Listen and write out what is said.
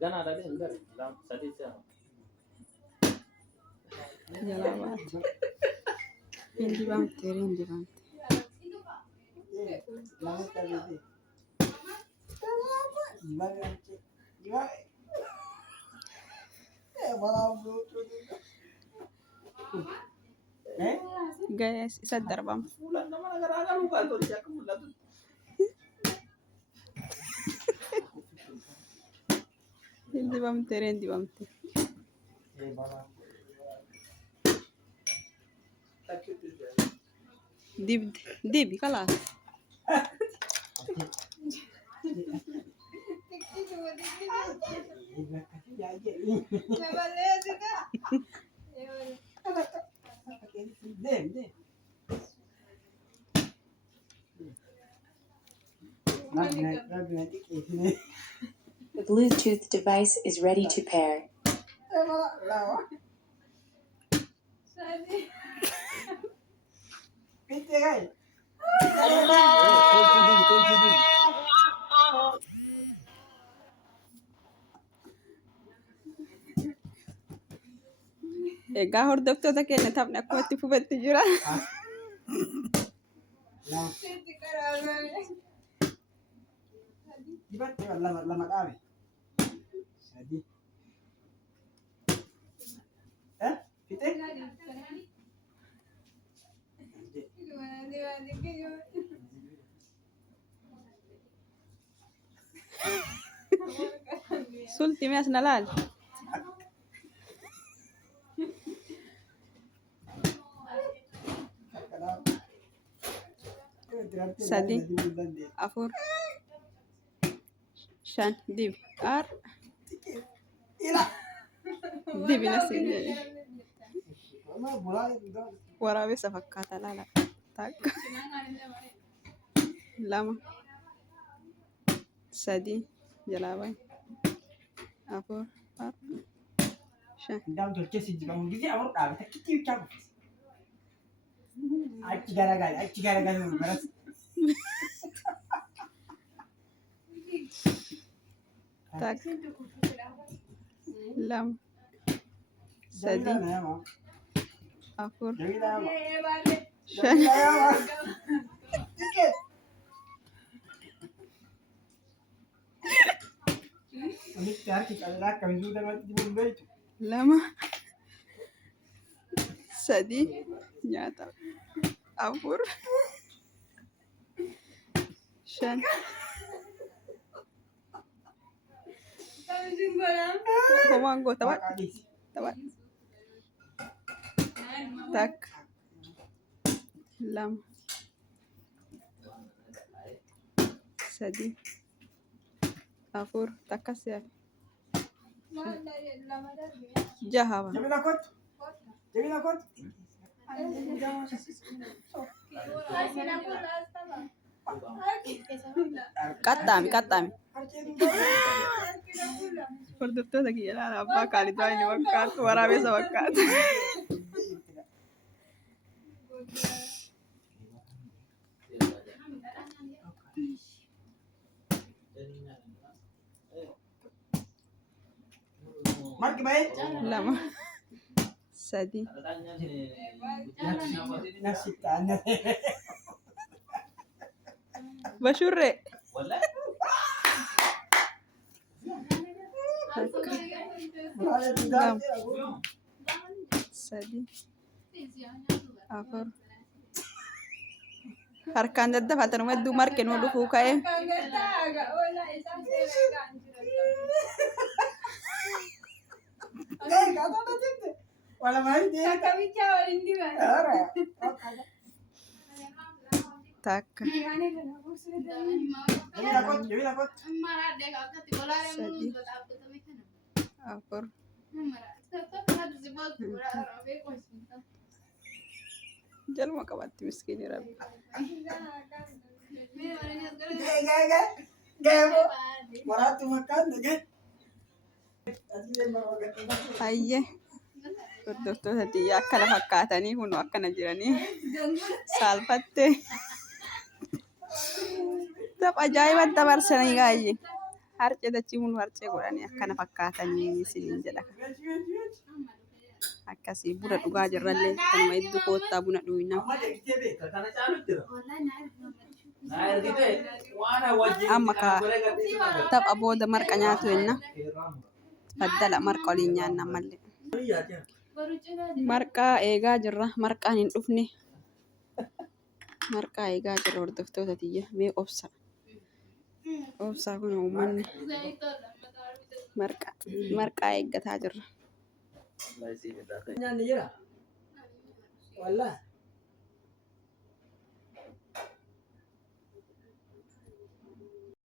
Jalabat. Hindi bamte, hindi bamte. Guys, isa darbam. Hindi bamte, hindi bamte. Dib, kalas. The Bluetooth device is ready to pair. Egaa hordoftoota keenya taphni akkuma itti fufetti jira. Sulti mes nalaal. Sadi, afur, shan, dib, ar. Dibi nasinya. Waraabessa fakkaata laala. Takka. Lama. Sadi. Jalaa ba'i. Afur. Shan. Tak. Lama. Sadi. Afur. Shan. Lama. Sadi. Nyaata. Afur. Shan. Homango, tabat. Tabat. Tak. Lama. Sadi. Afur. Takkas ya. Jaha. Kattami. Hordoftoota kiyya laala abbaa kaalitu inni fakkaatu waraabessa fakkaatu. Lama. Sadi. Bashurre. Lama. Sadi. Afur. Harkaan daddafatan wadduu marke nuu dhufuu ka'e. Takka. Sadi. Afur. Jalma qabatti miskiini rabbi. Hayyee hordoftoota xiyyaa akkana fakkaatanii kun akkana jiranii saalfattee tapha ajaa'ibatti dabarsanii gaayye Harcee dachii mulu harcee godhanii akkana fakkaatanii isiniin jedha. Akkasii buna dhugaa jirrallee kanuma hedduu koottaa buna dhuyna. Amma tapha booda marqa nyaatu jenna. Baddala marqa waliin nyaanna ammallee. Marqaa eegaa jirra. Marqaan hin dhufne. Marqaa eegaa jirra hordoftoota tiyya. Mee obsa. Obsaa kun uummanni marqaa eeggataa jirra.